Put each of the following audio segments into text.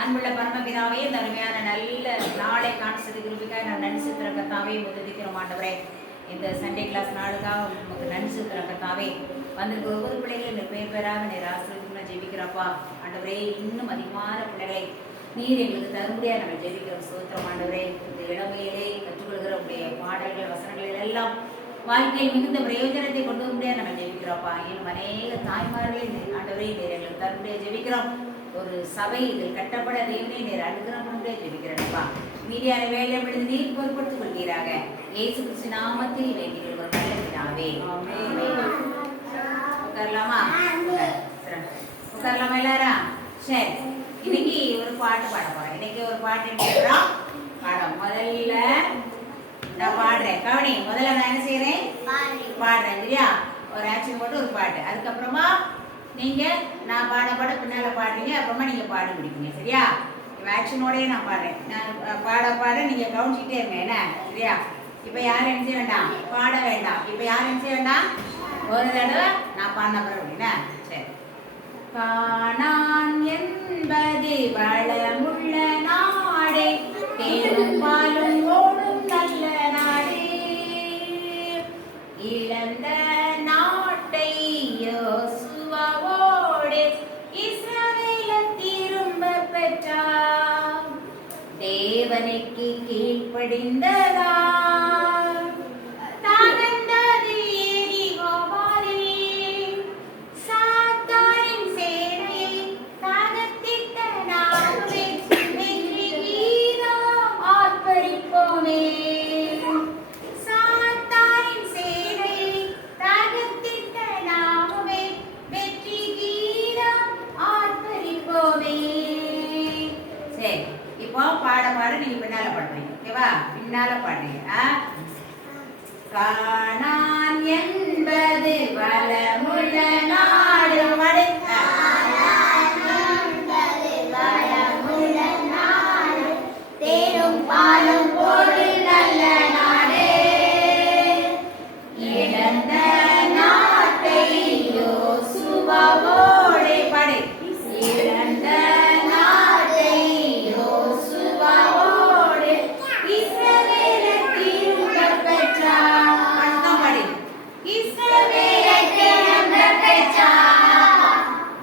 அன்புள்ள பரமபிதாவே, தருமையான நல்ல நாளை காணிச்சது கிருபிக்காக நான் நன்றி கர்த்தாவே உதவிக்கிறோம் ஆண்டவரே. இந்த சண்டே கிளாஸ் நாளுக்காக உங்களுக்கு நன்றி கர்த்தாவே. வந்திருக்க ஒவ்வொரு பிள்ளைகளும் பேர் பேராக நீர் ஆசிரியர் ஜெபிக்கிறப்பா ஆண்டவரே. இன்னும் அதிகமான பிள்ளைகளை நீர் எங்களுக்கு தரும்படியாக நாங்கள் ஜெபிக்கிறோம். சோத்திரம் ஆண்டவரே. இந்த இளமையிலே கற்றுக்கொள்கிற உடைய பாடல்கள் வசனங்கள் எல்லாம் வாழ்க்கையில் மிகுந்த பிரயோஜனத்தை கொண்டு முடியாது நம்ம ஜெபிக்கிறோம்ப்பா. இன்னும் அநேக தாய்மார்களே ஆண்டவரே நீர் எங்களுக்கு தரும்படியாக ஜெபிக்கிறோம். ஒரு சபை இதில் கட்டப்பட தேவனே நீர் அனுகிரகப்படும்படியாக ஜெபிக்கிறேன்ப்பா. மீடியான வேலை விழுந்து நீர் பொறுப்படுத்திக் கொள்வீராக. இயேசு கிறிஸ்து நாமத்தில் வேண்டிய ஒரு நல்ல பிதாவே. உட்காரலாமா? உட்காரலாமா எல்லாரும்? சரி, இன்னைக்கு ஒரு பாட்டு பாட போறேன். இன்னைக்கு ஒரு பாட்டு எடுக்கிறோம். பாடம் முதல்ல நான் பாடுறேன். கவனி, முதல்ல நான் என்ன செய்யறேன்? பாடுறேன். சரியா? ஒரு ஆக்ஷன் போட்டு ஒரு பாட்டு. அதுக்கப்புறமா நீங்க நான் பாட பாட பின்னால பாடுறீங்க. அப்புறமா நீங்க பாடி முடிப்பீங்க. சரியா? ஆக்ஷனோடய நான் பாடுறேன். நான் பாட பாட நீங்க கவனிச்சுட்டே இருங்க. என்ன? சரியா? இப்ப யாரும் என்ன செய்ய வேண்டாம், பாட வேண்டாம். இப்ப யாரும் என்ன செய்ய வேண்டாம், ஒரு தடவை நான் பாடின பிறகு அப்படின்னா சரி. கானான் என்பது வளமுள்ள நாடே, தேனும் பாலும் ஓடும் நல்ல நாடே. இழந்த நாட்டை யோசுவாவோடு இஸ்ரவேல் திரும்ப பெற்றார். தேவனுக்கு கீழ்ப்படிந்ததா பாட பாட நீங்க பின்னால பாடுறீங்க. ஓகேவா? பின்னால பாடுறீங்க. கானான் என்பது வளமுள்ள நாடு. தேரும் பாலும் போடும் நல்ல நாடு. இழந்த நாட்டை யோசுவாவோடு பாடு. இழந்த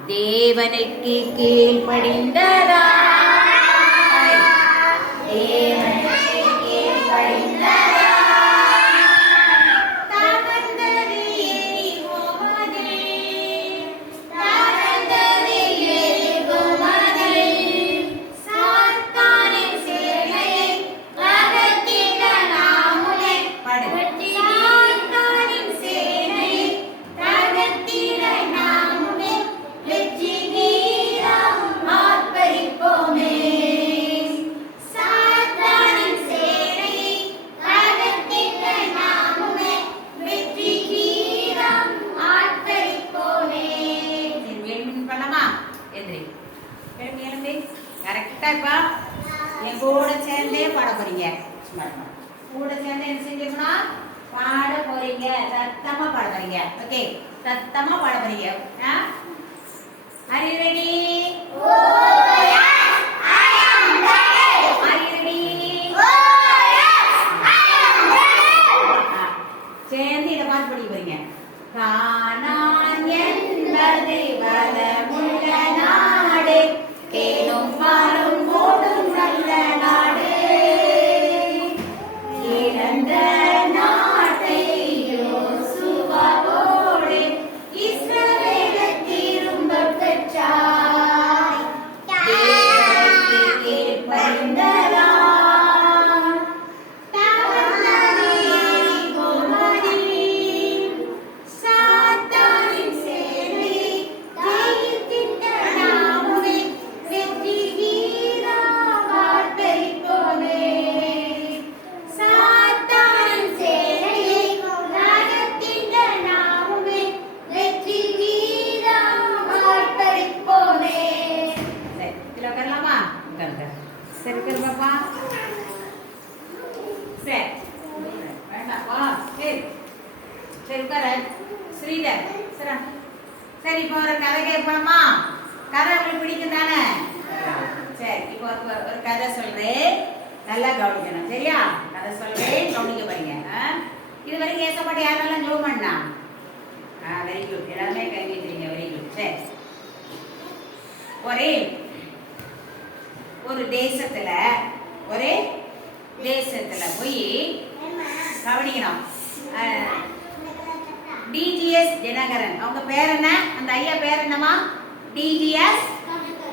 தேவனுக்கு கீழ்ப்படிந்ததா, தேவனுக்கு கீழ்ப்படிந்ததா. தகர்ந்தது எரிகோ மதில், தகர்ந்தது எரிகோ மதில். சாத்தானின் சேனையை தகர்த்திட நாமுனை பாடு. சாத்தானின் சேனையை தகர்த்திட நாமுனை வெற்றி கீதம் ஆர்ப்பரிப்போமே. சாத்தானின் சேனையை தகர்த்திட நாமுனை வெற்றி கீதம் ஆர்ப்பரிப்போமே. வேணும்னு பண்ணலாமா? எந்திரி, எழும்பி கரெக்டா. இப்ப என் கூட சேர்ந்தே பாட போறீங்க. கூட சேர்ந்து என்ன செஞ்சீங்கன்னா பாட போறீங்க. சத்தமா பாட போறீங்க. ஓகே, சத்தமா பாட போறீங்க. Are you ready? Oh yes, I am ready. Are you ready? Oh yes, I am ready. சேர்ந்து இத பாத்து படிக்க போறீங்க. கானான் என்பது வளமுள்ள நாடு, தேனும் பாலும் ஓடும் நல்ல நாடு. இழந்த நாட்டை யோசுவாவோடு இஸ்ரவேல் திரும்ப பெற்றார். தேவனுக்கு கீழ்ப்படிந்ததா, தகர்ந்தது எரிகோ மதில். சாத்தானின் சேனையை ஜெயித்திட்ட நாமுனை வெற்றி கீதம் கேட்போமா? கதை உங்களுக்கு பிடிக்கும் தானே? சரி, இப்போ ஒரு கதை சொல்றேன், நல்லா கவனிக்கணும். சரியா? கதை சொல்றேன், கவனிக்க பாருங்க. இது வரைக்கும் ஏசப்பாட்டு யாரெல்லாம் ஜோம் பண்ணா? வெரி குட், எல்லாருமே கை வைக்கிறீங்க. Very good. சரி, ஒரு தேசத்துல போய் கவனிக்கணும். டிஜிஎஸ் தினகரன், அவங்க பேர் என்ன? அந்த ஐயா பேர் என்னமா? டிஜிஎஸ்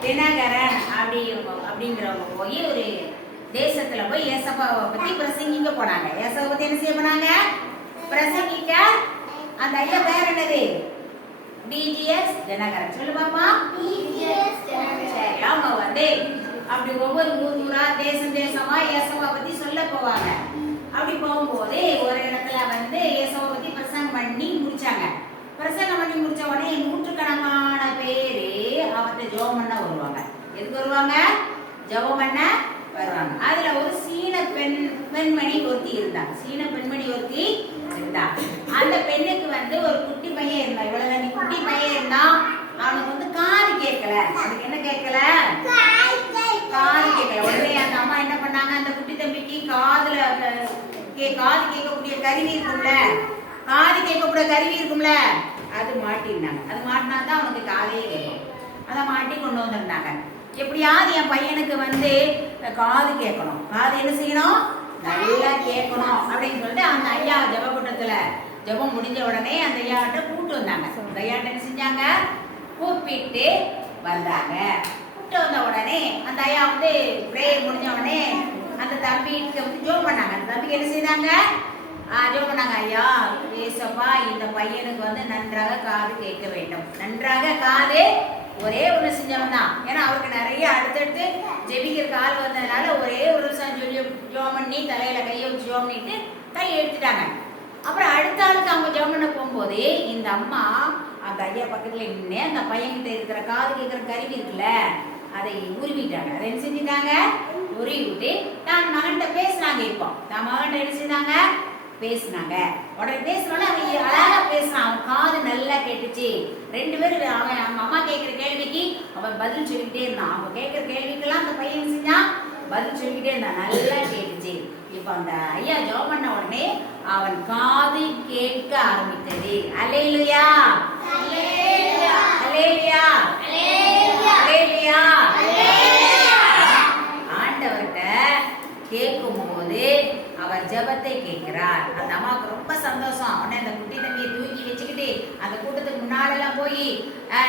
தினகரன் அப்படிங்கிறவங்க போய் ஒரு தேசத்துல போய் ஏசப்பாவை பத்தி பிரசங்கிக்க போனாங்க. ஏசப்பாவை பத்தி என்ன செய்ய போனாங்க? பிரசங்கிக்க. அந்த ஐயா பேர் என்னது? டிஜிஎஸ் தினகரன். சொல்லு பாப்பா. சரி, அவங்க வந்து அப்படி ஒவ்வொரு ஊரா தேசமா ஏசப்பாவை பத்தி சொல்ல போவாங்க. அப்படி போகும்போது ஒரு இடத்துல வந்து ஏசப்பாவை பத்தி பிரசங்கம் பண்ணி முடிச்சாங்க. பிரசங்கம் பண்ணி முடிச்ச உடனே நூற்றுக்கணக்கான பேரு அவர்கிட்ட ஜெபம் பண்ண வருவாங்க. எதுக்கு வருவாங்க? ஜெபம் பண்ண வருவாங்க. அதுல ஒரு சீன பெண்மணி ஒருத்தி இருந்தா. அந்த பெண்ணுக்கு வந்து ஒரு குட்டி பையன் இருந்தா. இவ்வளவு குட்டி பையன் இருந்தா. அவனுக்கு வந்து காது கேட்கல. அவனுக்கு என்ன கேட்கல? காது கேட்கல. உடனே அந்த அம்மா என்ன பண்ணாங்க? அந்த குட்டி தம்பிக்கு காது கேட்கக்கூடிய கருவி இருக்கும்ல, அது மாட்டிருந்தாங்க. அது மாட்டினாதான் அவனுக்கு காதையே கேட்கும். அதை மாட்டி கொண்டு வந்திருந்தாங்க. எப்படியாவது என் பையனுக்கு வந்து காது கேட்கணும், காது என்ன செய்யணும்? நல்லா கேட்கணும் அப்படின்னு சொல்லிட்டு அந்த ஐயா ஜெபக்கூட்டத்துல ஜெபம் முடிஞ்ச உடனே அந்த ஐயாட்ட கூப்பிட்டு வந்தாங்க. அந்த ஐயாட்ட என்ன செஞ்சாங்க? கூப்பிட்டு வந்தாங்க. கூப்பிட்டு வந்த உடனே அந்த ஐயா வந்து பிரேயர் முடிஞ்ச உடனே அந்த தம்பிக்கு வந்து ஜெபம் பண்ணாங்க. அந்த தம்பிக்கு என்ன செய்தாங்க? ஜெபம் பண்ணாங்க. ஐயா ஏசப்பா, இந்த பையனுக்கு வந்து நன்றாக காது கேட்க வேண்டும். நன்றாக காது ஒரே ஒன்று செஞ்சவன் தான். ஏன்னா அவருக்கு நிறைய அடுத்தடுத்து ஜெபிக்கிற கால் வந்ததுனால ஒரே ஒரு சொல்லி ஜெபம் பண்ணி தலையில கையை வச்சு ஜெபம் பண்ணிட்டு கையை எடுத்துட்டாங்க. அப்புறம் அடுத்த ஆளுக்கு அவங்க ஜெபம் பண்ண போகும்போது இந்த அம்மா அந்த ஐயா பக்கத்துல நின்று அந்த பையன்கிட்ட இருக்கிற காது கேட்கிற கருவி இருக்குல்ல, அதை உருவிட்டாங்க. அதை என்ன செஞ்சுட்டாங்க? உருவி விட்டு தான் மகன்கிட்ட பேசினாங்க. இப்போ தான் மகன்கிட்ட என்ன செஞ்சாங்க? பேசினாங்க. உடனே பேசினோட அவன் அழகா பேசினான். அவன் காது நல்லா கேட்டுச்சு. ரெண்டு பேரும் அவன் அவங்க அம்மா கேட்கிற கேள்விக்கு அவன் பதில் சொல்லிக்கிட்டே இருந்தான். அவங்க கேட்கிற கேள்விக்கெல்லாம் அந்த பையன் செஞ்சான், பதில் சொல்லிக்கிட்டே இருந்தான். நல்லா கேட்டுச்சு. இப்ப அந்த ஐயா ஜெபம் பண்ண உடனே அவன் காது கேட்க ஆரம்பித்தது. அல்லேலூயா, அல்லேலூயா, அல்லேலூயா, அல்லேலூயா. ஆண்டவர்கிட்ட கேட்கும் போது அவர் ஜெபத்தை கேட்கிறார். அந்த அம்மாவுக்கு ரொம்ப சந்தோஷம். உடனே அந்த குட்டி தம்பியை தூக்கி வச்சுக்கிட்டு அந்த கூட்டத்துக்கு முன்னாலெல்லாம் போய்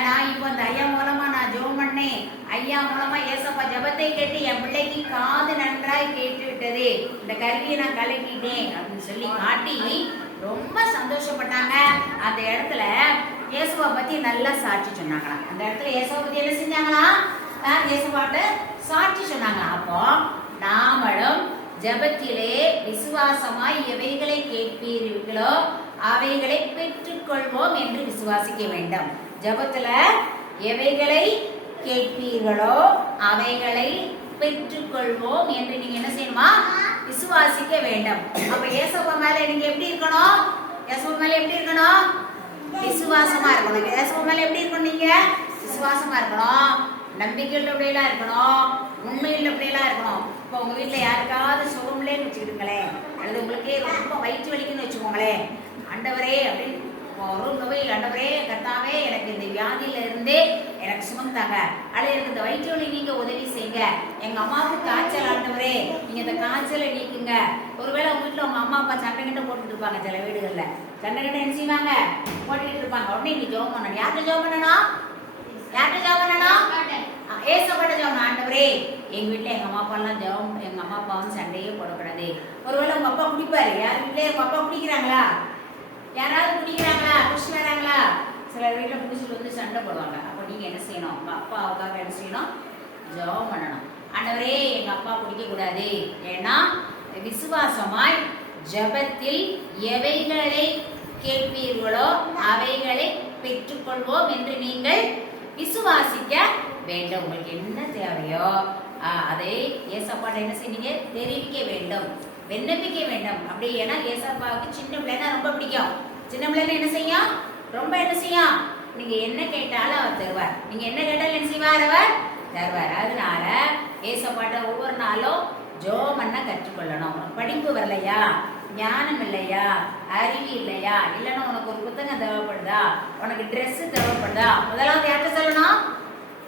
நான் இப்போ அந்த ஐயா மூலமா நான் ஜெபம் பண்ணேன். ஐயா மூலமா ஏசப்பா ஜெபத்தை கேட்டு என் பிள்ளைக்கு காது நன்றாய் கேட்டு விட்டது. இந்த கருவியை நான் கலக்கிட்டேன் அப்படின்னு சொல்லி காட்டி ரொம்ப சந்தோஷப்பட்டாங்க. அந்த இடத்துல இயேசுவை பத்தி நல்லா சாட்சி சொன்னாங்களாம். அந்த இடத்துல இயேசுவை பத்தி என்ன செஞ்சாங்களா? இயேசுவாட்ட சாட்சி சொன்னாங்களா. அப்போ நாமளும் ஜெபத்திலே விசுவாசமாய் எவைகளை கேட்பீர்களோ அவைகளை பெற்றுக்கொள்வோம் என்று விசுவாசிக்க வேண்டும். ஜெபத்துல எவைகளை கேட்பீர்களோ அவைகளை பெற்றுக்கொள்வோம் என்று நீங்க என்ன செய்யணுமா? விசுவாசிக்க வேண்டும். அப்ப இயேசுவா மேல நீங்க எப்படி இருக்கணும்? இயேசுவா மேல எப்படி இருக்கணும்? விசுவாசமா இருக்கணும். இயேசுவா மேல எப்படி இருக்கணும்? நீங்க விசுவாசமா இருக்கணும், நம்பிக்கை உள்ளபடியெல்லாம் இருக்கணும், உண்மை உள்ளபடியெல்லாம் இருக்கணும். இப்போ உங்க வீட்டுல யாருக்காவது சுகம் இல்லைன்னு வச்சுக்கிட்டுங்களேன், அல்லது உங்களுக்கே ரொம்ப வயிற்று வலிக்குன்னு வச்சுக்கோங்களேன், ஆண்டவரே அப்படின்னு ஒரு நோயில், ஆண்டவரே கர்த்தாவே எனக்கு இந்த வியாதியில இருந்தே எனக்கு சுகம் தாங்க, அல்லது எனக்கு இந்த வயிற்று வலி நீங்க உதவி செய்யுங்க, எங்க அம்மாவுக்கு காய்ச்சல் ஆண்டவரே நீங்க இந்த காய்ச்சலை நீக்குங்க. ஒருவேளை உங்க வீட்டுல உங்க அம்மா அப்பா சண்டை கிட்ட போட்டுட்டு இருப்பாங்க. சில வீடுகள்ல சண்டை கிட்ட என்ன செய்வாங்க? போட்டுக்கிட்டு இருப்பாங்க. உடனே நீங்க ஜெபம் பண்ணணும். யார்கிட்ட ஜெபம் பண்ணணும்? யார்கிட்ட ஜெபம் பண்ணணும்? ஏசப்பட்ட ஜெபம். ஆண்டவரே எங்க வீட்டுல எங்க அம்மா அப்பா எல்லாம் ஜெபம், எங்க அம்மா அப்பா வந்து சண்டையே போடக்கூடாது. ஒருவேளை உங்க அப்பா குடிப்பாரு. யார் வீட்டுல உங்க அப்பா குடிக்கிறாங்களா? யாராவது குடிக்கிறாங்களா? குடிச்சு வராங்களா? சில வீட்டுல குடிச்சிட்டு வந்து சண்டை போடுவாங்க. அப்ப நீங்க என்ன செய்யணும்? உங்க அப்பாவுக்காக என்ன செய்யணும்? ஜெபம் பண்ணணும். ஆண்டவரே எங்க அப்பா குடிக்க கூடாது. ஏன்னா விசுவாசமாய் ஜெபத்தில் எவைகளை கேட்பீர்களோ அவைகளை பெற்றுக்கொள்வோம் என்று நீங்கள் விசுவாசிக்க வேண்டும். உங்களுக்கு என்ன தேவையோ அதை ஏசப்பாட்ட என்ன செய்வீங்க? தெரிவிக்க வேண்டும், விண்ணப்பிக்க வேண்டும். அப்படி ஏன்னா ஏசப்பாவுக்கு சின்ன பிள்ளைன்னா ரொம்ப பிடிக்கும். சின்ன பிள்ளைன்னா என்ன செய்யும்? ரொம்ப என்ன செய்யும்? நீங்க என்ன கேட்டாலும் அவர் தருவார். நீங்க என்ன கேட்டாலும் என்ன செய்வார்? அவர் தருவார். அதனால ஏசப்பாட்ட ஒவ்வொரு நாளும் ஜெபம் பண்ண கற்றுக்கொள்ளணும். உனக்கு படிப்பு வரலையா, ஞானம் இல்லையா, அறிவு இல்லையா, இல்லைன்னா உனக்கு ஒரு புத்தகம் தேவைப்படுதா, உனக்கு ட்ரெஸ் தேவைப்படுதா, முதலாவது யார்கிட்ட சொல்லணும்?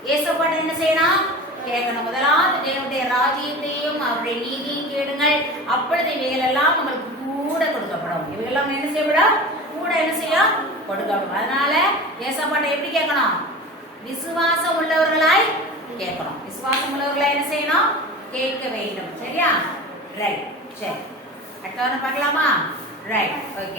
ஏசப்பாட்ட என்ன செய்யணும்? கேட்கணும். முதலாவது தேவனுடைய ராஜ்யத்தையும் அவருடைய நீதியும் கேளுங்கள், அப்பொழுது இவைகள் எல்லாம் உங்களுக்கு கூட கொடுக்கப்படும். இவையெல்லாம் என்ன செய்யப்படும்? கூட என்ன செய்யும்? கொடுக்கப்படும். அதனால ஏசப்பாட்ட எப்படி கேட்கணும்? விசுவாசம் உள்ளவர்களாய் கேட்கணும். விசுவாசம் உள்ளவர்களாய் என்ன செய்யணும்? கேட்க வேண்டும். சரியா? ரைட். சரி, அடுத்த பார்க்கலாமா? ரைட். ஓகே.